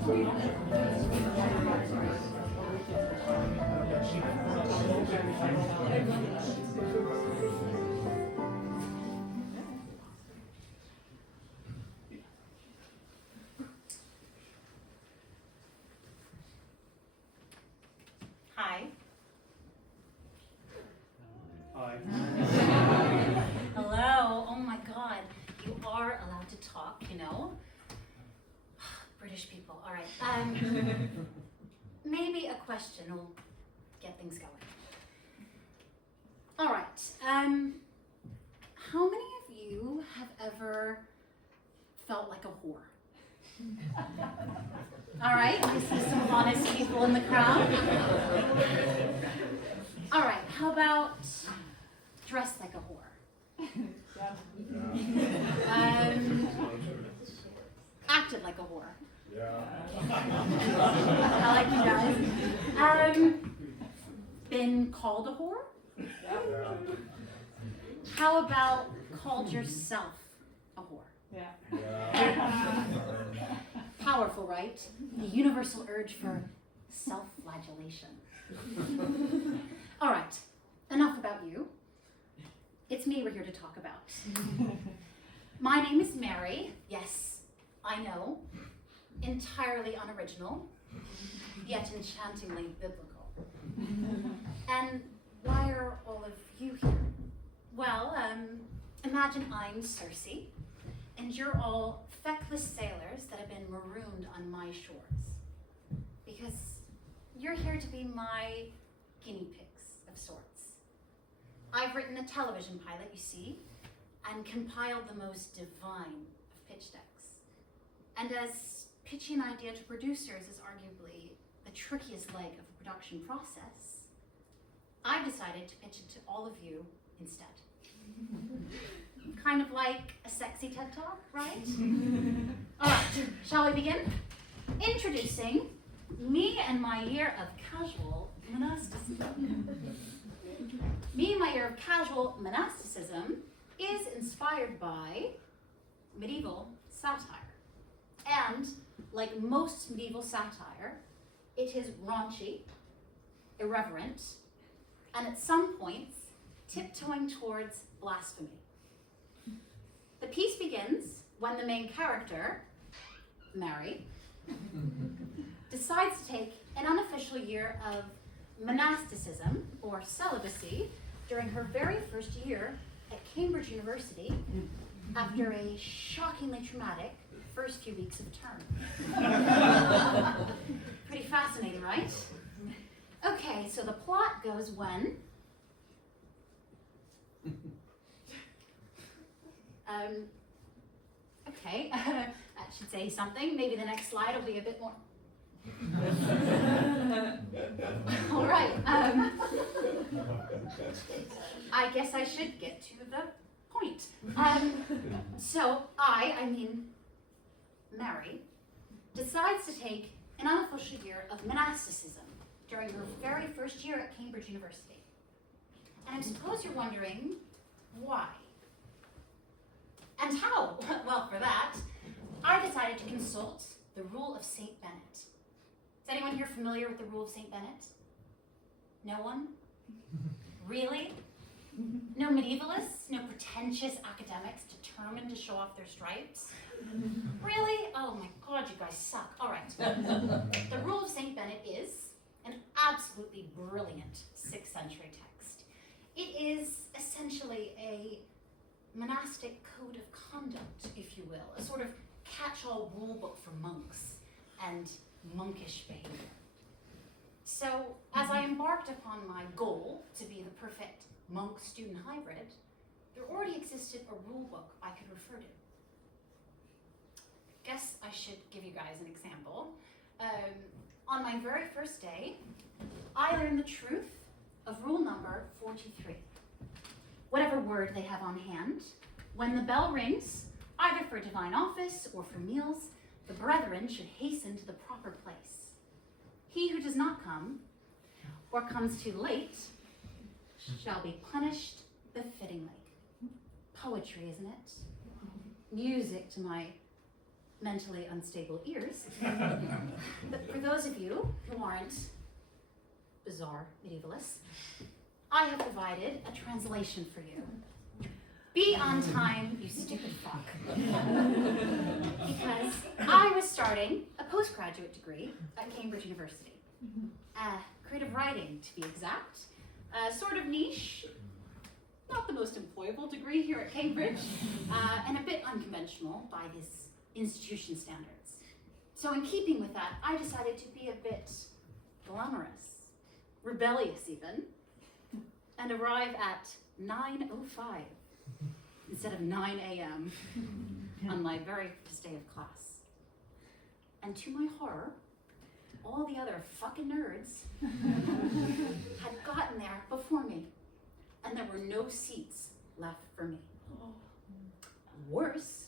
Hi. Hi. Hello. Oh my God. You are allowed to talk, you know. British people. All right. Maybe a question will get things going. All right. How many of you have ever felt like a whore? All right. I see some honest people in the crowd. All right. How about dressed like a whore? Acted like a whore. I like you guys. Been called a whore? How about called yourself a whore? Powerful, right? The universal urge for self-flagellation. All right, enough about you. It's me we're here to talk about. My name is Mary. Yes, I know. Entirely unoriginal, yet enchantingly biblical. And why are all of you here? Well, imagine I'm Circe, and you're all feckless sailors that have been marooned on my shores. Because you're here to be my guinea pigs of sorts. I've written a television pilot, you see, and compiled the most divine of pitch decks. And as pitching an idea to producers is arguably the trickiest leg of the production process, I decided to pitch it to all of you instead. Kind of like a sexy TED Talk, right? All right, shall we begin? Introducing me and my year of casual monasticism. Me and my year of casual monasticism is inspired by medieval satire. And like most medieval satire, it is raunchy, irreverent, and at some points, tiptoeing towards blasphemy. The piece begins when the main character, Mary, decides to take an unofficial year of monasticism, or celibacy, during her very first year at Cambridge University after a shockingly traumatic first few weeks of term. Pretty fascinating, right? Okay, so the plot goes when okay, that should say something. Maybe the next slide will be a bit more. All right. I guess I should get to the point. So Mary, decides to take an unofficial year of monasticism during her very first year at Cambridge University. And I suppose you're wondering, why? And how? Well, for that, I decided to consult the Rule of St. Bennet. Is anyone here familiar with the Rule of St. Bennet? No one? Really? No medievalists? No pretentious academics determined to show off their stripes? Really? Oh my God, you guys suck. All right. The Rule of St. Bennet is an absolutely brilliant 6th century text. It is essentially a monastic code of conduct, if you will, a sort of catch-all rule book for monks and monkish behavior. So, as I embarked upon my goal to be the perfect monk-student hybrid, there already existed a rule book I could refer to. Guess I should give you guys an example. On my very first day, I learned the truth of rule number 43. Whatever word they have on hand, when the bell rings, either for divine office or for meals, the brethren should hasten to the proper place. He who does not come, or comes too late, shall be punished befittingly. Poetry, isn't it? Music to my mentally unstable ears. But for those of you who aren't bizarre medievalists, I have provided a translation for you. Be on time, you stupid fuck. Because I was starting a postgraduate degree at Cambridge University. Creative writing, to be exact. Sort of niche, not the most employable degree here at Cambridge, and a bit unconventional by this institution standards. So in keeping with that, I decided to be a bit glamorous, rebellious even, and arrive at 9:05 instead of 9 a.m. on my very first day of class. And to my horror, all the other fucking nerds had gotten there before me, and there were no seats left for me. Worse,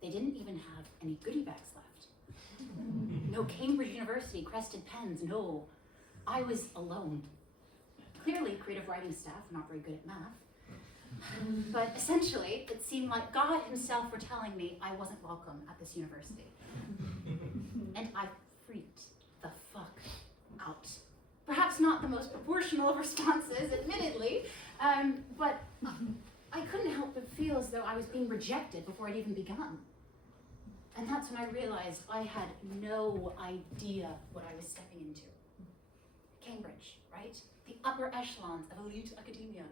they didn't even have any goodie bags left. No Cambridge University crested pens, no. I was alone. Clearly, creative writing staff were not very good at math. But essentially, it seemed like God himself were telling me I wasn't welcome at this university. And I freaked the fuck out. Perhaps not the most proportional of responses, admittedly, but I couldn't help but feel as though I was being rejected before I'd even begun. And that's when I realized I had no idea what I was stepping into. Cambridge, right? The upper echelons of elite academia.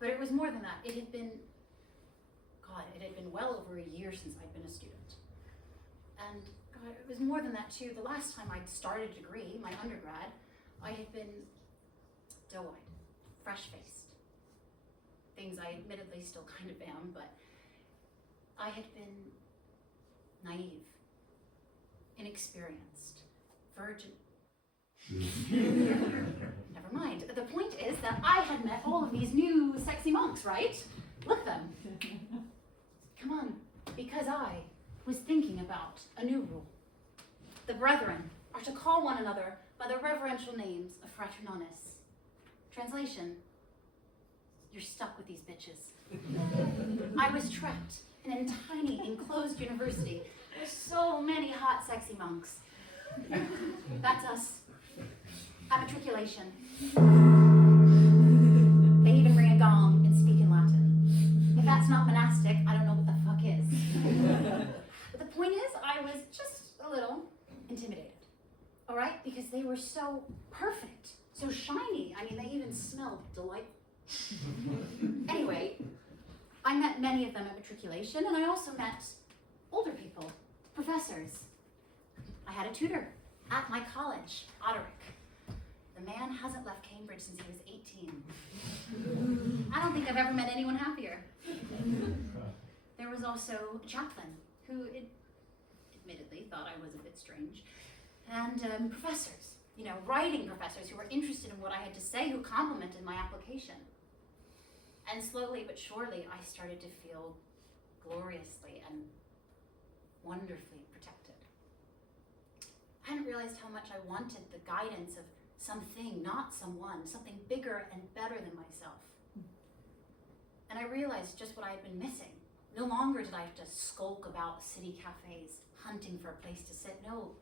But it was more than that. It had been well over a year since I'd been a student. And God, it was more than that too. The last time I'd started a degree, my undergrad, I had been doe-eyed, fresh-faced. Things I admittedly still kind of am, but I had been naive, inexperienced, virgin. Never mind. The point is that I had met all of these new sexy monks, right? Look at them. Come on, because I was thinking about a new rule. The brethren are to call one another by the reverential names of fraternonis. Translation, you're stuck with these bitches. I was trapped in a tiny enclosed university with so many hot, sexy monks. That's us. At matriculation. They even ring a gong and speak in Latin. If that's not monastic, I don't know what the fuck is. But the point is, I was just a little intimidated. All right? Because they were so perfect, so shiny. I mean, they even smelled delightful. Anyway, I met many of them at matriculation, and I also met older people, professors. I had a tutor at my college, Oderick. The man hasn't left Cambridge since he was 18. I don't think I've ever met anyone happier. There was also a chaplain who admittedly thought I was a bit strange. And professors, writing professors who were interested in what I had to say, who complimented my application. And slowly but surely, I started to feel gloriously and wonderfully protected. I hadn't realized how much I wanted the guidance of something, not someone, something bigger and better than myself. And I realized just what I had been missing. No longer did I have to skulk about city cafes, hunting for a place to sit. No,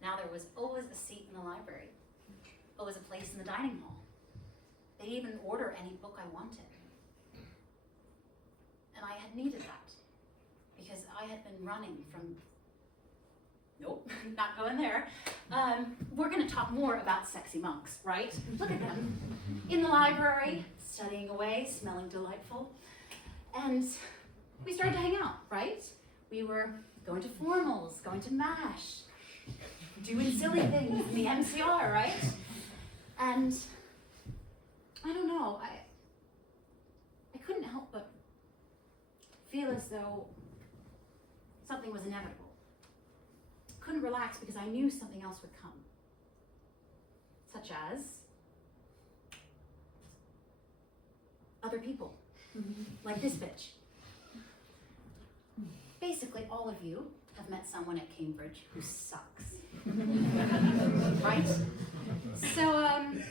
now there was always a seat in the library, always a place in the dining hall. They'd even order any book I wanted. And I had needed that because I had been running from, nope, not going there. We're gonna talk more about sexy monks, right? Look at them in the library, studying away, smelling delightful. And we started to hang out, right? We were going to formals, going to MASH, doing silly things in the MCR, right? And I don't know, I couldn't help but feel as though something was inevitable. Couldn't relax because I knew something else would come. Such as other people, like this bitch. Basically, all of you have met someone at Cambridge who sucks. Right? So,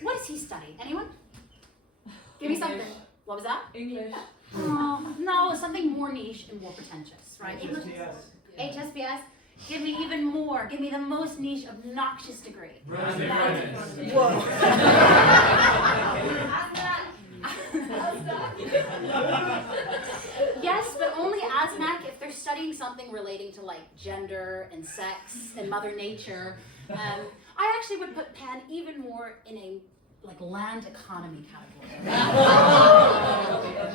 what does he study? Anyone? Give me something. What was that? English. Oh, no, something more niche and more pretentious, right? HSTS. HSBS, give me even more. Give me the most niche, obnoxious degree. Whoa. Yes, but only ASMAC if they're studying something relating to like gender and sex and Mother Nature. I actually would put Pan even more in a like land economy category.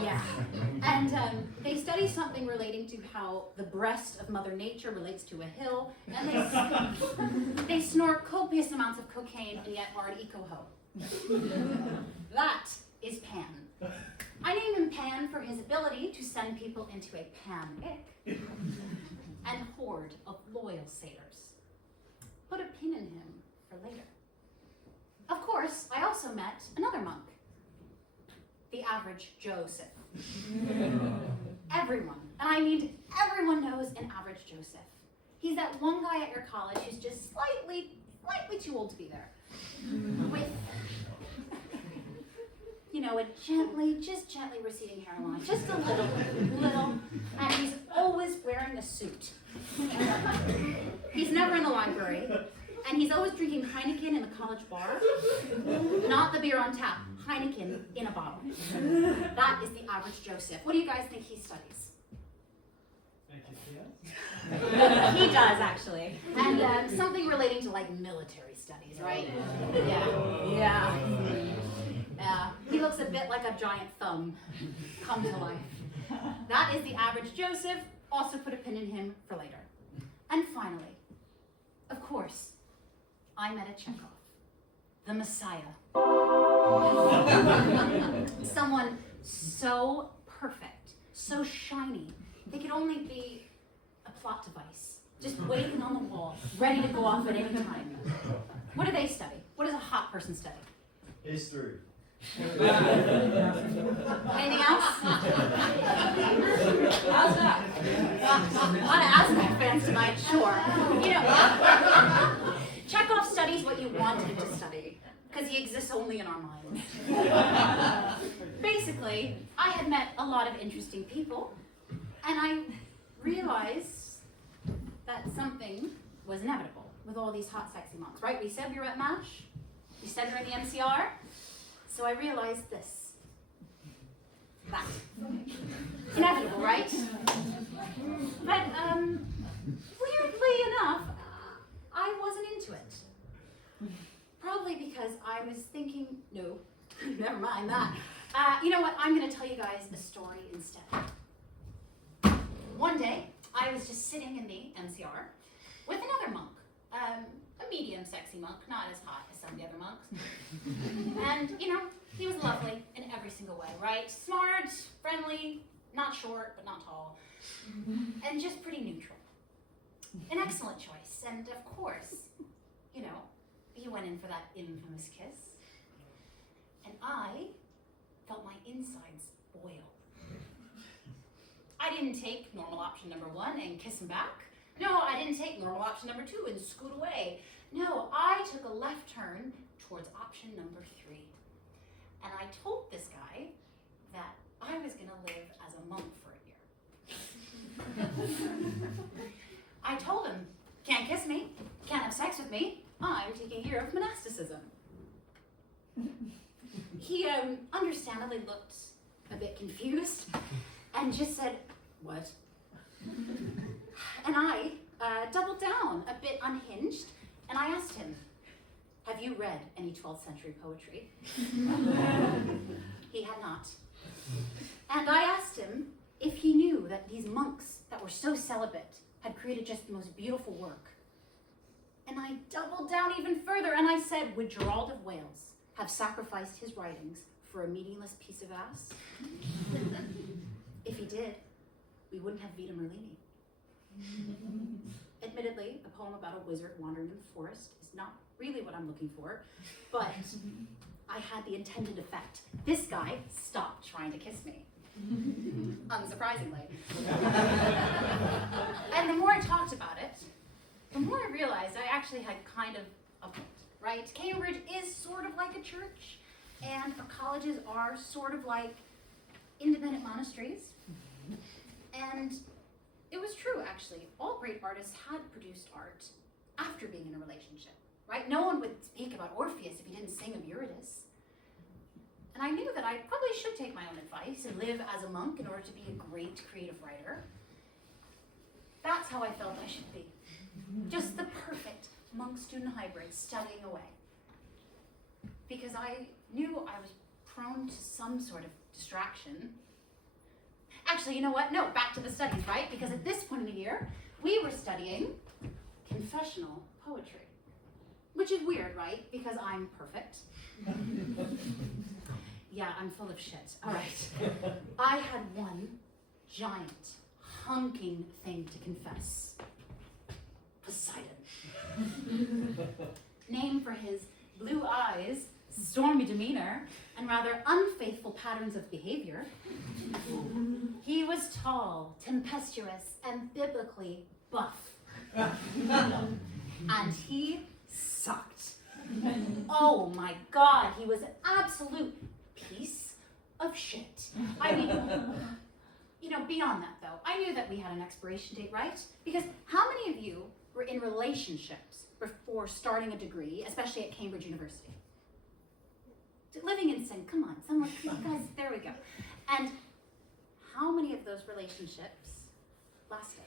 Yeah. And they study something relating to how the breast of Mother Nature relates to a hill, and they snort copious amounts of cocaine and yet are an eco-ho. That is Pan. I name him Pan for his ability to send people into a panic and horde of loyal satyrs. Put a pin in him for later. Of course, I also met another monk, the average Joseph. Everyone, and I mean everyone knows an average Joseph. He's that one guy at your college who's just slightly too old to be there. With, you know, a gently receding hairline, just a little, and he's always wearing a suit. He's never in the library. And he's always drinking Heineken in the college bar. Not the beer on tap, Heineken in a bottle. That is the average Joseph. What do you guys think he studies? He does, actually. And something relating to like military studies, right? Yeah. He looks a bit like a giant thumb come to life. That is the average Joseph. Also put a pin in him for later. And finally, of course, I met a Chekhov, the Messiah. Someone so perfect, so shiny, they could only be a plot device, just waiting on the wall, ready to go off at any time. What do they study? What does a hot person study? History. Anything else? How's that? A lot of Aztec fans tonight, sure. You know, Chekhov studies what you want him to study, because he exists only in our minds. Basically, I had met a lot of interesting people, and I realized that something was inevitable with all these hot, sexy monks, right? We said we were at MASH, we said we were in the MCR, so I realized this. That. Inevitable, right? But, weirdly enough, I wasn't into it. Probably because I was thinking, no, never mind that. You know what, I'm gonna tell you guys a story instead. One day, I was just sitting in the MCR with another monk, a medium sexy monk, not as hot as some of the other monks. And, you know, he was lovely in every single way, right? Smart, friendly, not short, but not tall, and just pretty neutral. An excellent choice, and of course, you know, he went in for that infamous kiss, and I felt my insides boil. I didn't take normal option number 1 and kiss him back. No, I didn't take normal option number 2 and scoot away. No, I took a left turn towards option number 3. And I told this guy that I was gonna live as a monk for a year. I told him, can't kiss me, can't have sex with me, I'm taking a year of monasticism. He understandably looked a bit confused and just said, what? And I doubled down, a bit unhinged, and I asked him, have you read any 12th century poetry? He had not. And I asked him if he knew that these monks that were so celibate had created just the most beautiful work. And I doubled down even further and I said, would Gerald of Wales have sacrificed his writings for a meaningless piece of ass? If he did, we wouldn't have Vita Merlini. Admittedly, a poem about a wizard wandering in the forest is not really what I'm looking for, but I had the intended effect. This guy stopped trying to kiss me. Unsurprisingly. And the more I talked about it, the more I realized I actually had kind of a point, right? Cambridge is sort of like a church, and our colleges are sort of like independent monasteries. And it was true, actually, all great artists had produced art after being in a relationship, right? No one would speak about Orpheus if he didn't sing of Eurydice. And I knew that I probably should take my own advice and live as a monk in order to be a great creative writer. That's how I felt I should be. Just the perfect monk-student hybrid studying away. Because I knew I was prone to some sort of distraction. Actually, you know what? No, back to the studies, right? Because at this point in the year, we were studying confessional poetry. Which is weird, right? Because I'm perfect. Yeah, I'm full of shit. All right. I had one giant, hunking thing to confess. Poseidon. Named for his blue eyes, stormy demeanor, and rather unfaithful patterns of behavior. He was tall, tempestuous, and biblically buff. And he sucked. Oh my God, he was an absolute piece of shit. I mean, you know, beyond that though, I knew that we had an expiration date, right? Because how many of you were in relationships before starting a degree, especially at Cambridge University? Living in sin, come on, someone, guys, there we go. And how many of those relationships lasted?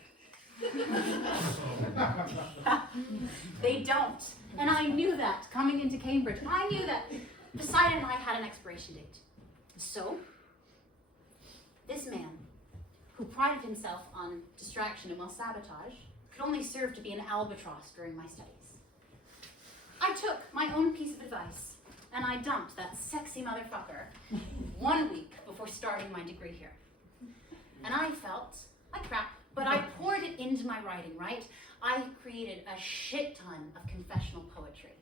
They don't. And I knew that coming into Cambridge. I knew that Poseidon and I had an expiration date. So, this man, who prided himself on distraction and self-sabotage, could only serve to be an albatross during my studies. I took my own piece of advice and I dumped that sexy motherfucker 1 week before starting my degree here. And I felt like crap, but I poured it into my writing, right? I created a shit ton of confessional poetry.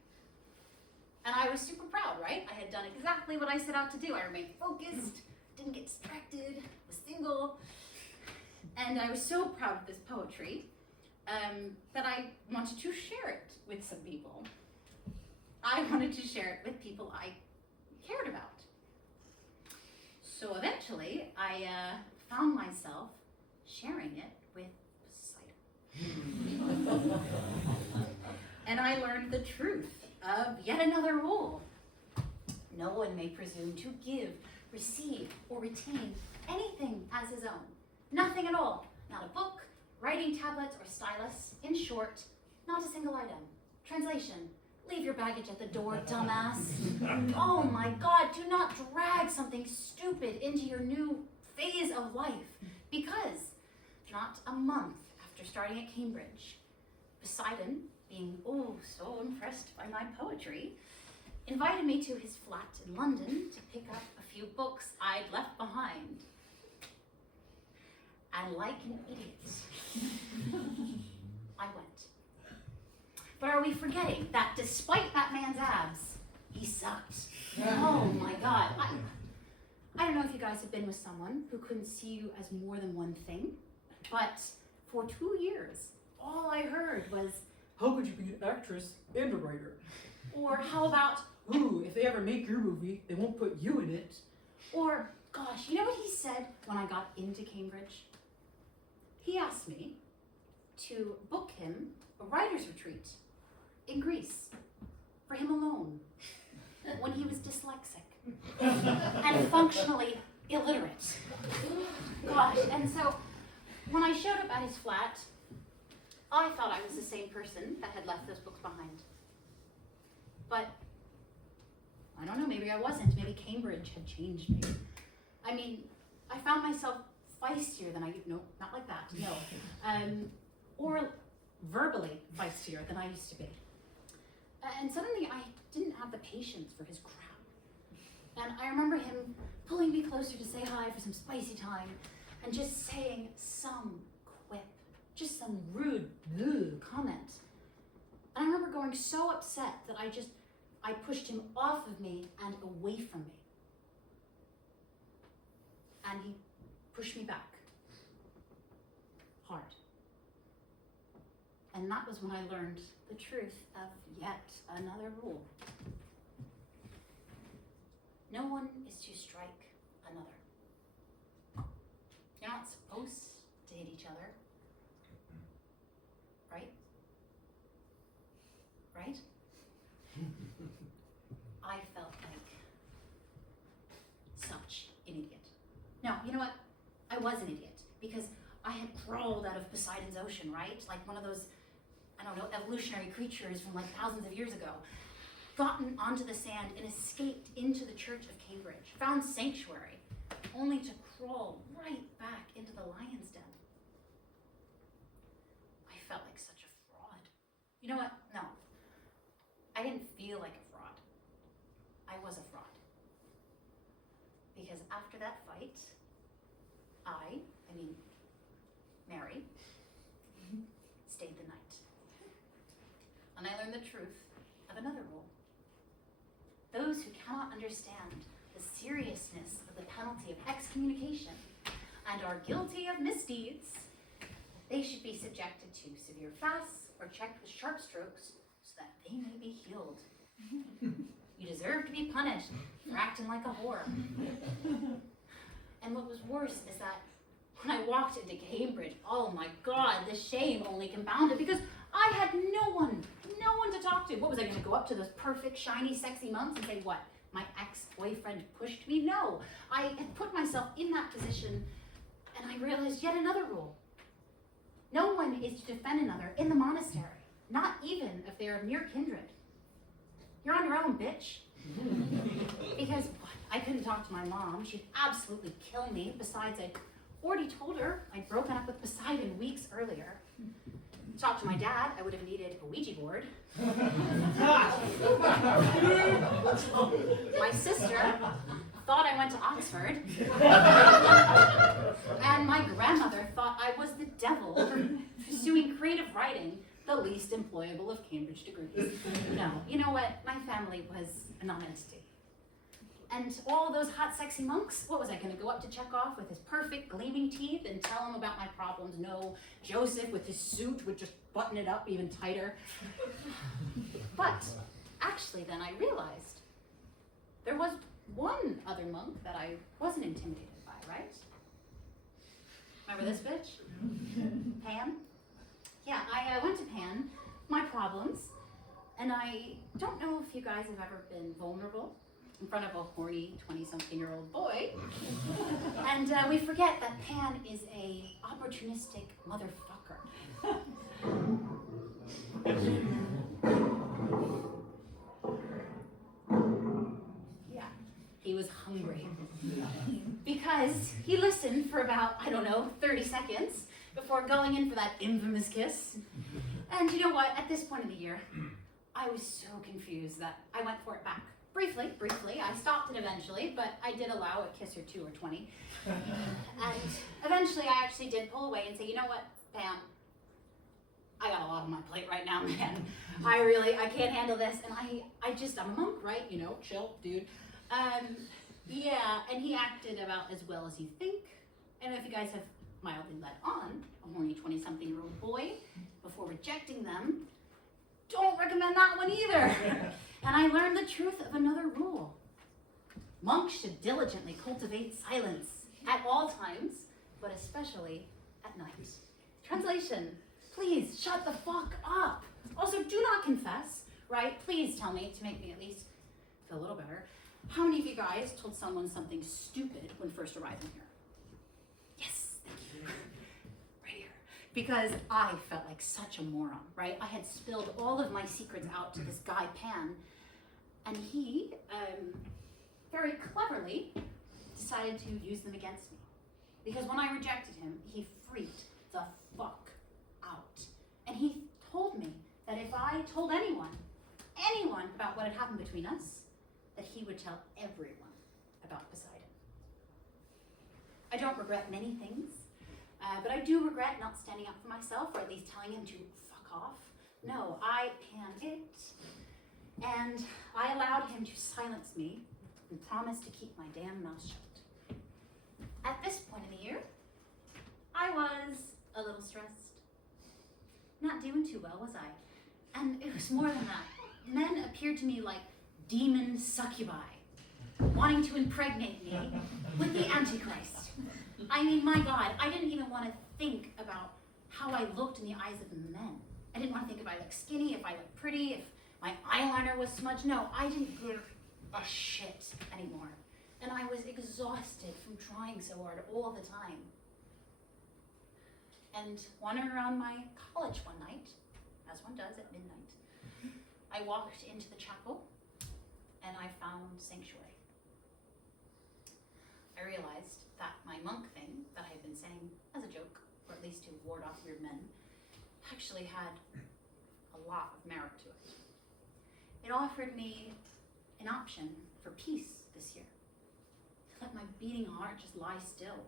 And I was super proud, right? I had done exactly what I set out to do. I remained focused, didn't get distracted, was single. And I was so proud of this poetry that I wanted to share it with some people. I wanted to share it with people I cared about. So eventually, I found myself sharing it with Poseidon. And I learned the truth of yet another rule. No one may presume to give, receive, or retain anything as his own. Nothing at all. Not a book, writing tablets, or stylus. In short, not a single item. Translation: leave your baggage at the door, dumbass. Oh my God, do not drag something stupid into your new phase of life. Because not a month after starting at Cambridge, Poseidon, being so impressed by my poetry, invited me to his flat in London to pick up a few books I'd left behind. And like an idiot, I went. But are we forgetting that despite that man's abs, he sucked? Oh my God. I don't know if you guys have been with someone who couldn't see you as more than one thing, but for 2 years, all I heard was, how could you be an actress and a writer? or how about, Ooh, if they ever make your movie, they won't put you in it. or gosh, you know what he said when I got into Cambridge? He asked me to book him a writer's retreat in Greece for him alone when he was dyslexic and functionally illiterate. Gosh, and so when I showed up at his flat, I thought I was the same person that had left those books behind. But I don't know, maybe I wasn't. Maybe Cambridge had changed me. I mean, I found myself feistier than no, not like that, no. Or verbally feistier than I used to be. And suddenly I didn't have the patience for his crap. And I remember him pulling me closer to say hi for some spicy time and just saying some quip, just some rude comment. And I remember going so upset that I pushed him off of me and away from me. And he pushed me back. Hard. And that was when I learned the truth of yet another rule. No one is to strike another. You're not supposed to hit each other. was an idiot because I had crawled out of Poseidon's ocean, right? Like one of those, I don't know, evolutionary creatures from like thousands of years ago. Gotten onto the sand and escaped into the Church of Cambridge. Found sanctuary, only to crawl right back into the lion's den. I felt like such a fraud. You know what? No. I didn't feel like a fraud. I was a fraud. Because after that fight, Mary, stayed the night. And I learned the truth of another rule. Those who cannot understand the seriousness of the penalty of excommunication and are guilty of misdeeds, they should be subjected to severe fasts or checked with sharp strokes so that they may be healed. You deserve to be punished for acting like a whore. And what was worse is that when I walked into Cambridge, oh my God, the shame only compounded because I had no one to talk to. What was I going to go up to those perfect, shiny, sexy monks and say, what, my ex-boyfriend pushed me? No, I had put myself in that position and I realized yet another rule. No one is to defend another in the monastery, not even if they are near kindred. You're on your own, bitch. Because I couldn't talk to my mom. She'd absolutely kill me. Besides, I'd already told her I'd broken up with Poseidon weeks earlier. Talk to my dad, I would have needed a Ouija board. My sister thought I went to Oxford. And my grandmother thought I was the devil for pursuing creative writing, the least employable of Cambridge degrees. No, you know what? My family was a non-entity. And all those hot, sexy monks, what was I going to go up to Chekhov with his perfect, gleaming teeth and tell him about my problems? No, Joseph with his suit would just button it up even tighter. But actually then I realized there was one other monk that I wasn't intimidated by, right? Remember this bitch? Pan? Yeah, I went to Pan, my problems, and I don't know if you guys have ever been vulnerable in front of a horny 20-something-year-old boy. And we forget that Pan is a opportunistic motherfucker. Yeah, he was hungry. Because he listened for about, 30 seconds before going in for that infamous kiss. And you know what? At this point of the year, I was so confused that I went for it back. Briefly, I stopped it eventually, but I did allow a kiss or 2 or 20. And eventually I actually did pull away and say, you know what, Pam, I got a lot on my plate right now, man. I can't handle this. And I'm a monk, right? Chill, dude. Yeah, and he acted about as well as you think. And if you guys have mildly led on a horny 20-something-year-old boy before rejecting them, don't recommend that one either. And I learned the truth of another rule. Monks should diligently cultivate silence at all times, but especially at night. Translation, please shut the fuck up. Also, do not confess, right? Please tell me, to make me at least feel a little better, how many of you guys told someone something stupid when first arriving here? Yes, thank you. Right here. Because I felt like such a moron, right? I had spilled all of my secrets out to this guy, Pan, and he, very cleverly, decided to use them against me. Because when I rejected him, he freaked the fuck out. And he told me that if I told anyone about what had happened between us, that he would tell everyone about Poseidon. I don't regret many things, but I do regret not standing up for myself, or at least telling him to fuck off. No, I panicked, and I allowed him to silence me and promised to keep my damn mouth shut. At this point in the year, I was a little stressed. Not doing too well, was I? And it was more than that. Men appeared to me like demon succubi, wanting to impregnate me with the Antichrist. I mean, my God, I didn't even want to think about how I looked in the eyes of men. I didn't want to think if I looked skinny, if I looked pretty, if my eyeliner was smudged. No, I didn't give a shit anymore. And I was exhausted from trying so hard all the time. And wandering around my college one night, as one does at midnight, I walked into the chapel and I found sanctuary. I realized that my monk thing that I had been saying as a joke, or at least to ward off weird men, actually had a lot of merit to it. It offered me an option for peace this year. To let my beating heart just lie still.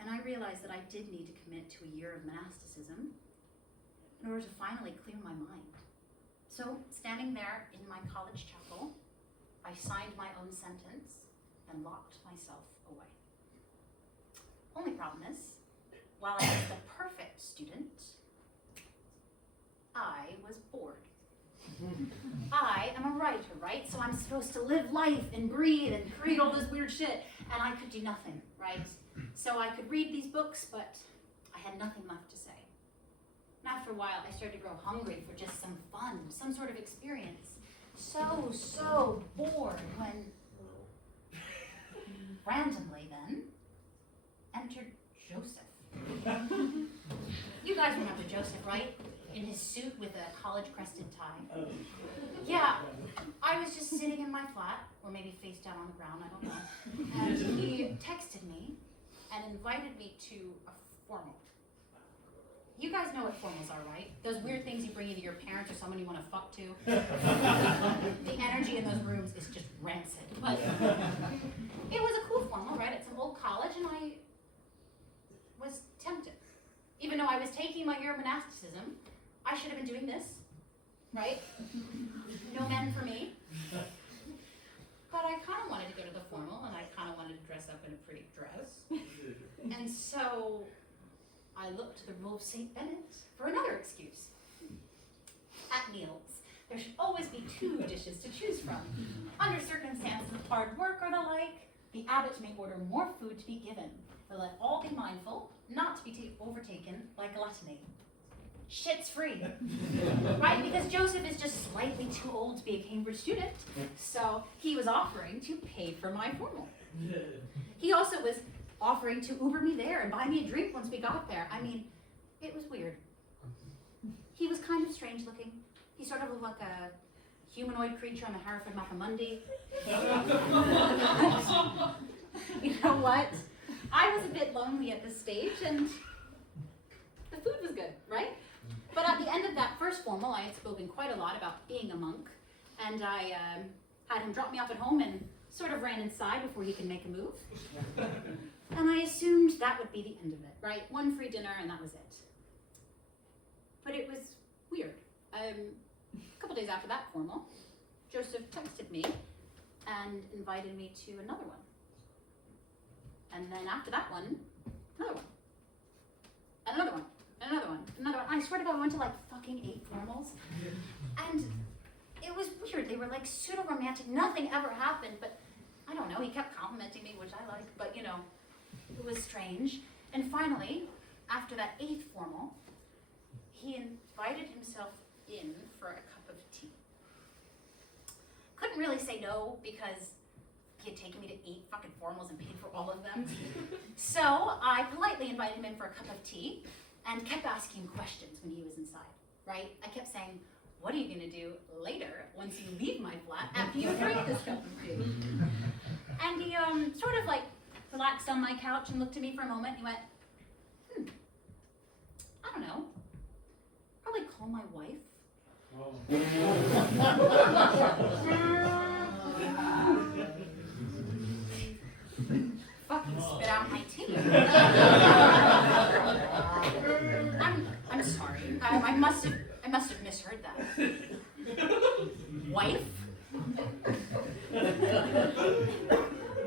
And I realized that I did need to commit to a year of monasticism in order to finally clear my mind. So, standing there in my college chapel, I signed my own sentence and locked myself away. Only problem is, while I was the perfect student, I was bored. I am a writer, right? So I'm supposed to live life and breathe and create all this weird shit, and I could do nothing, right? So I could read these books, but I had nothing left to say. And after a while, I started to grow hungry for just some fun, some sort of experience. So bored when randomly then entered Joseph. You guys remember Joseph, right? In his suit with a college-crested tie. Yeah, I was just sitting in my flat, or maybe face down on the ground, I don't know. And he texted me and invited me to a formal. You guys know what formals are, right? Those weird things you bring either your parents or someone you want to fuck to. The energy in those rooms is just rancid. But it was a cool formal, right? At some old college, and I was tempted. Even though I was taking my year of monasticism, I should have been doing this, right? No men for me. But I kind of wanted to go to the formal, and I kind of wanted to dress up in a pretty dress. And so I looked to the rule of St. Bennet for another excuse. At meals, there should always be 2 dishes to choose from. Under circumstances of hard work or the like, the abbot may order more food to be given, but let all be mindful not to be overtaken by gluttony. Shit's free, right? Because Joseph is just slightly too old to be a Cambridge student, so he was offering to pay for my formal. He also was offering to Uber me there and buy me a drink once we got there. I mean, it was weird. He was kind of strange looking. He sort of looked like a humanoid creature on the Hereford Mapamundi. You know what? I was a bit lonely at this stage, and the food was good, right? But at the end of that first formal, I had spoken quite a lot about being a monk, and I had him drop me off at home and sort of ran inside before he could make a move. And I assumed that would be the end of it, right? One free dinner, and that was it. But it was weird. A couple days after that formal, Joseph texted me and invited me to another one. And then after that one, another one. And another one. And another one. Another one. I swear to God, I went to like fucking 8 formals. And it was weird. They were like pseudo-romantic. Nothing ever happened, but I don't know. He kept complimenting me, which I like, but you know, it was strange. And finally, after that 8th formal, he invited himself in for a cup of tea. Couldn't really say no because he had taken me to 8 fucking formals and paid for all of them. So I politely invited him in for a cup of tea and kept asking him questions when he was inside, right? I kept saying, what are you gonna do later once you leave my flat after you drink this cup of tea? And he sort of like relaxed on my couch and looked at me for a moment. He went, I don't know, probably call my wife. Fucking spit out my tea. I'm sorry. I must have misheard that. Wife?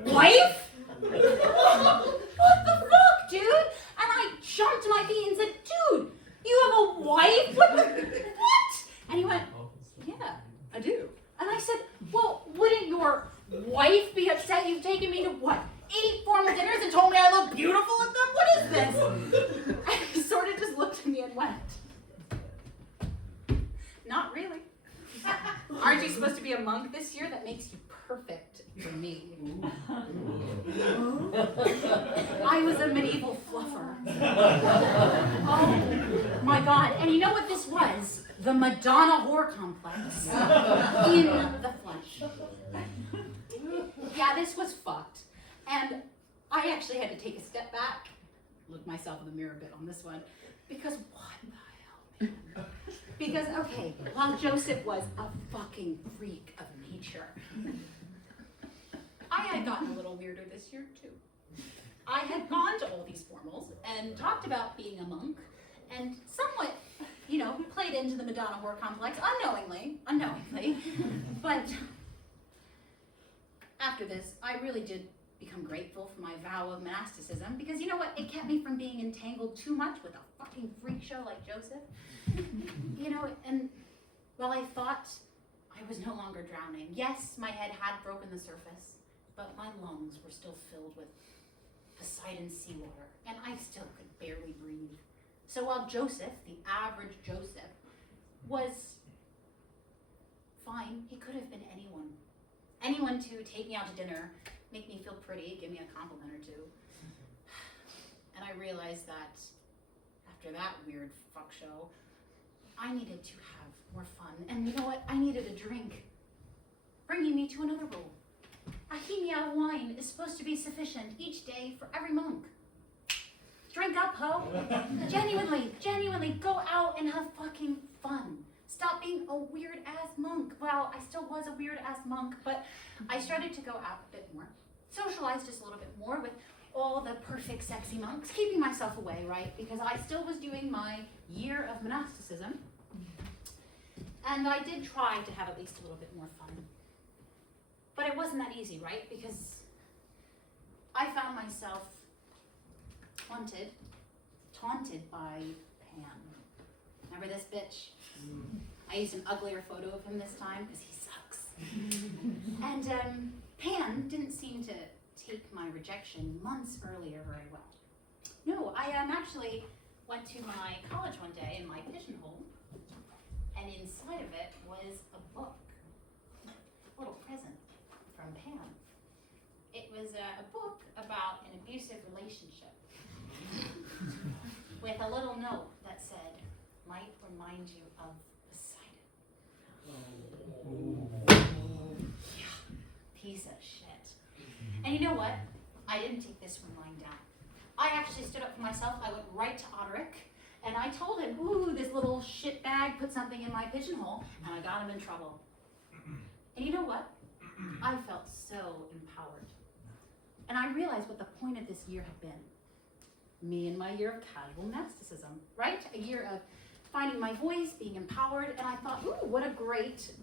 Wife? What the fuck, dude? And I jumped to my feet and said, dude, you have a wife? What? And he went, yeah, I do. And I said, well, wouldn't your wife be upset you've taken me to what? 8 formal dinners and told me I look beautiful at them? What is this? And he sort of just looked at me and went, not really. Aren't you supposed to be a monk this year? That makes you perfect for me. I I was a medieval fluffer. Oh my God. And you know what this was? The Madonna whore complex in the flesh. Yeah, this was fucked. And I actually had to take a step back, look myself in the mirror a bit on this one, because what the hell, man? Because, okay, while Joseph was a fucking freak of nature, I had gotten a little weirder this year too. I had gone to all these formals and talked about being a monk and somewhat, played into the Madonna whore complex, unknowingly. But after this, I really did become grateful for my vow of monasticism, because you know what? It kept me from being entangled too much with a fucking freak show like Joseph. And while I thought I was no longer drowning, yes, my head had broken the surface, but my lungs were still filled with Poseidon seawater, and I still could barely breathe. So while Joseph, the average Joseph, was fine, he could have been anyone. Anyone to take me out to dinner, make me feel pretty, give me a compliment or two. And I realized that after that weird fuck show, I needed to have more fun. And you know what? I needed a drink, bringing me to another rule. A Bohemia wine is supposed to be sufficient each day for every monk. Drink up, ho. Genuinely, go out and have fucking fun. Stop being a weird-ass monk. Well, I still was a weird-ass monk, but I started to go out a bit more. Socialize just a little bit more with all the perfect sexy monks, keeping myself away, right? Because I still was doing my year of monasticism. And I did try to have at least a little bit more fun. But it wasn't that easy, right? Because I found myself taunted by Pan. Remember this bitch? I used an uglier photo of him this time because he sucks. And Pan didn't seem to take my rejection months earlier very well. No, I actually went to my college one day in my pigeonhole, and inside of it was a book, a little present from Pan. It was a book about an abusive relationship with a little note that said, might remind you of Poseidon. Yeah, piece of shit. And you know what? I didn't take this one lying down. I actually stood up for myself. I went right to Oderick, and I told him, ooh, this little shit bag put something in my pigeonhole, and I got him in trouble. And you know what? I felt so empowered. And I realized what the point of this year had been. Me and my year of casual monasticism, right? A year of finding my voice, being empowered, and I thought, ooh, what a great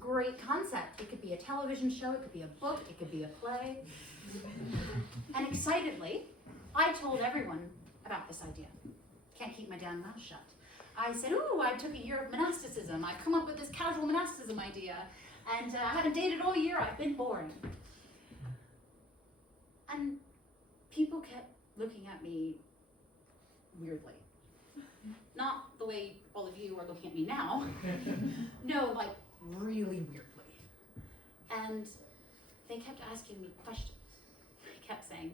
concept. It could be a television show, it could be a book, it could be a play. And excitedly, I told everyone about this idea. Can't keep my damn mouth shut. I said, ooh, I took a year of monasticism. I've come up with this casual monasticism idea, and I haven't dated all year, I've been boring. And people kept looking at me weirdly. Not the way all of you are looking at me now. No, like really weirdly. And they kept asking me questions. They kept saying,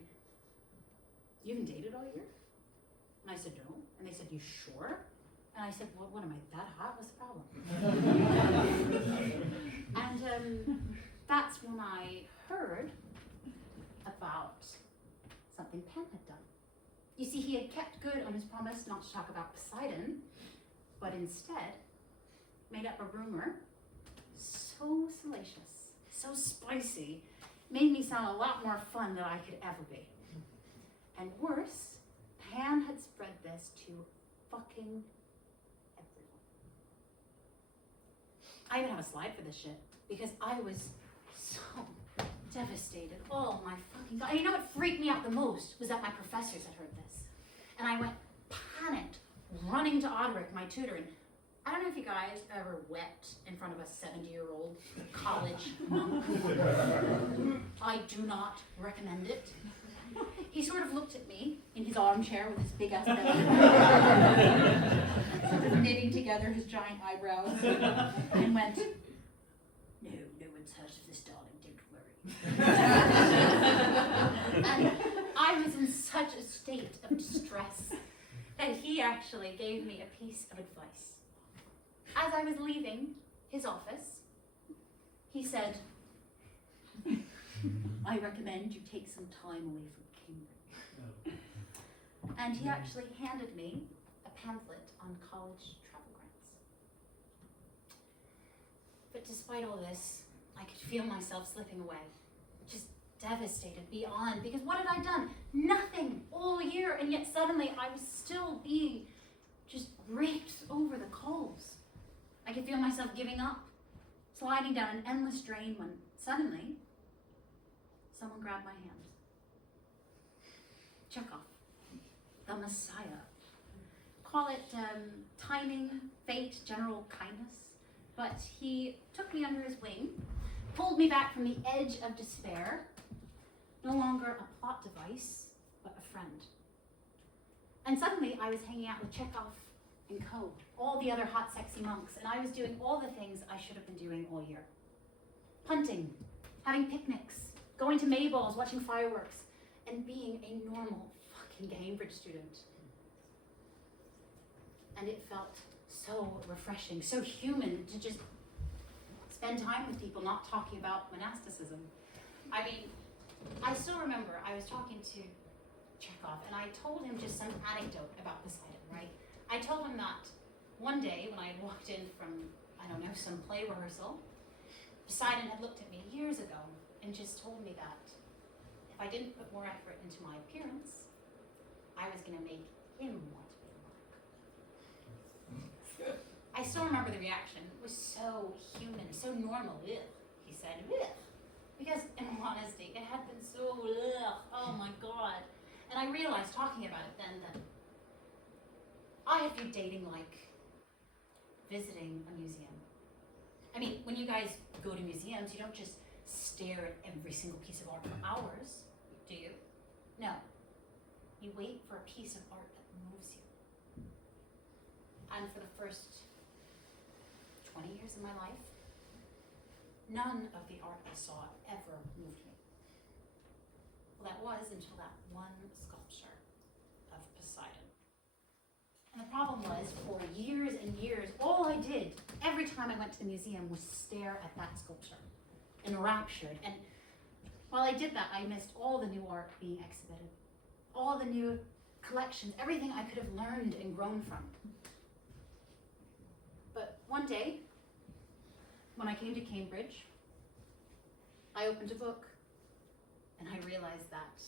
you haven't dated all year? And I said, no. And they said, you sure? And I said, well, what am I, that hot? What's the problem? And that's when I heard about something Pan had done. You see, he had kept good on his promise not to talk about Poseidon, but instead made up a rumor so salacious, so spicy, made me sound a lot more fun than I could ever be. And worse, Pan had spread this to fucking everyone. I even have a slide for this shit, because I was so devastated. Oh my fucking God. And you know what freaked me out the most was that my professors had heard this. And I went panicked, running to Oderick, my tutor. And I don't know if you guys ever wept in front of a 70-year-old college monk. I do not recommend it. He sort of looked at me in his armchair with his big ass belly, sort of knitting together his giant eyebrows, and went, no one's heard of this, darling, don't worry. And I I was in such a state of distress that he actually gave me a piece of advice. As I was leaving his office, he said, I recommend you take some time away from Cambridge. And he actually handed me a pamphlet on college travel grants. But despite all this, I could feel myself slipping away, just devastated beyond, because what had I done? Nothing all year, and yet suddenly I was still being just raked over the coals. I could feel myself giving up, sliding down an endless drain when suddenly someone grabbed my hand. Chekhov, the Messiah. Call it timing, fate, general kindness, but he took me under his wing, pulled me back from the edge of despair, no longer a plot device, but a friend. And suddenly I was hanging out with Chekhov and co, all the other hot, sexy monks, and I was doing all the things I should have been doing all year. Punting, having picnics, going to Mayballs, watching fireworks, and being a normal fucking Cambridge student. And it felt so refreshing, so human to just spend time with people not talking about monasticism. I mean, I still remember I was talking to Chekhov and I told him just some anecdote about Poseidon, right? I told him that one day when I had walked in from, I don't know, some play rehearsal, Poseidon had looked at me years ago and just told me that if I didn't put more effort into my appearance, I was going to make him want to be a monk. I still remember the reaction. It was so human, so normal. Ugh, he said, ugh. Because in all honesty, it had been so, ugh, oh my God. And I realized talking about it then that I had viewed dating like visiting a museum. I mean, when you guys go to museums, you don't just stare at every single piece of art for hours, do you? No. You wait for a piece of art that moves you. And for the first 20 years of my life, none of the art I saw ever moved me. Well, that was until that one sculpture of Poseidon. And the problem was, for years and years, all I did, every time I went to the museum, was stare at that sculpture, enraptured. And while I did that, I missed all the new art being exhibited, all the new collections, everything I could have learned and grown from. But one day, when I came to Cambridge, I opened a book and I realized that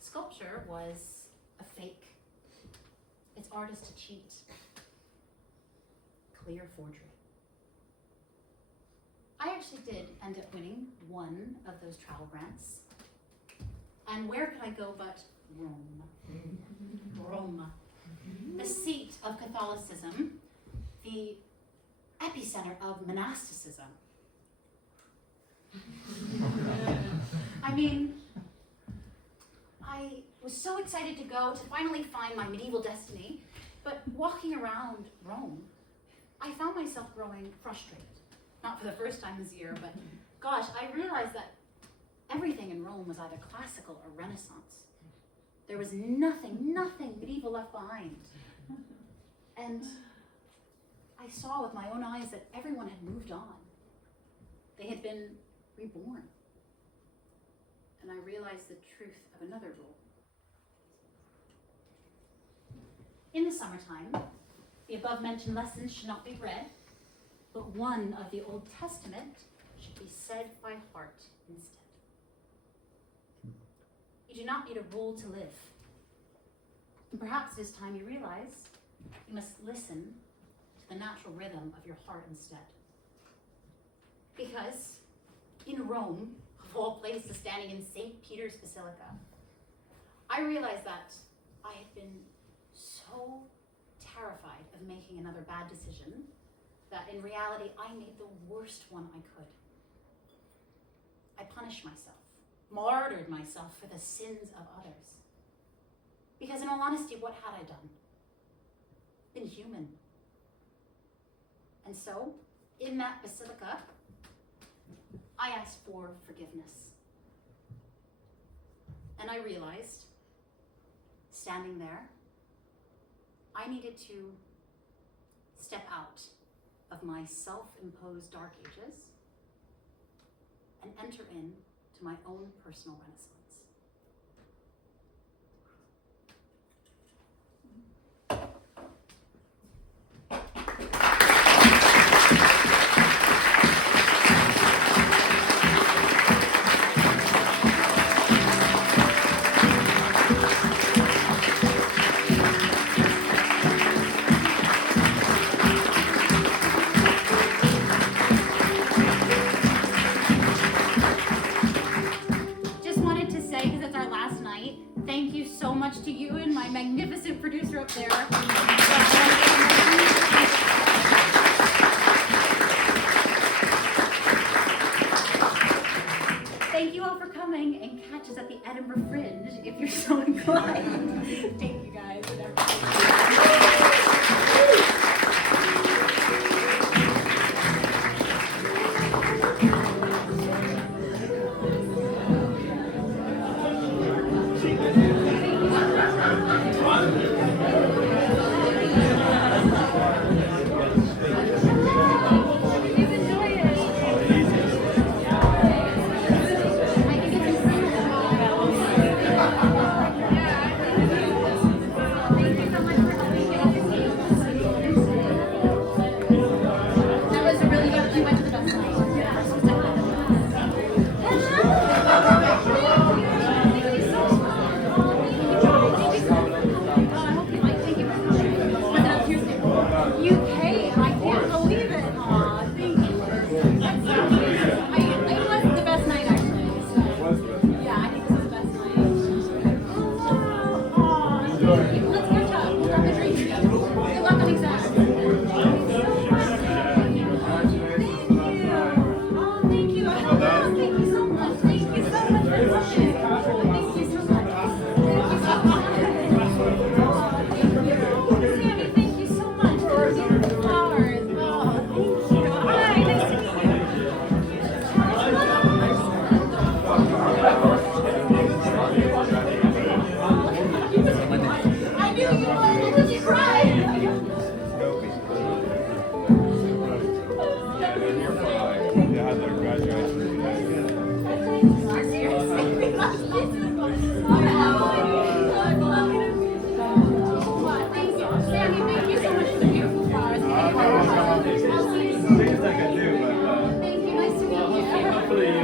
sculpture was a fake. Its art is to cheat. Clear forgery. I actually did end up winning one of those travel grants. And where could I go but Rome? Rome. The seat of Catholicism, the epicenter of monasticism. I mean, I was so excited to go to finally find my medieval destiny, but walking around Rome, I found myself growing frustrated. Not for the first time this year, but gosh, I realized that everything in Rome was either classical or Renaissance. There was nothing medieval left behind. And I saw with my own eyes that everyone had moved on. They had been reborn. And I realized the truth of another rule. In the summertime, the above-mentioned lessons should not be read, but one of the Old Testament should be said by heart instead. You do not need a rule to live. And perhaps this time you realize you must listen to the natural rhythm of your heart instead. Because in Rome, of all places, standing in St. Peter's Basilica, I realized that I had been so terrified of making another bad decision that in reality I made the worst one I could. I punished myself, martyred myself for the sins of others. Because in all honesty, what had I done? Been human. And so, in that basilica, I asked for forgiveness. And I realized, standing there, I needed to step out of my self-imposed dark ages and enter into my own personal renaissance. Thank you so much to you and my magnificent producer up there. Thank you all for coming, and catch us at the Edinburgh Fringe if you're so inclined. Thank you guys. Sammy,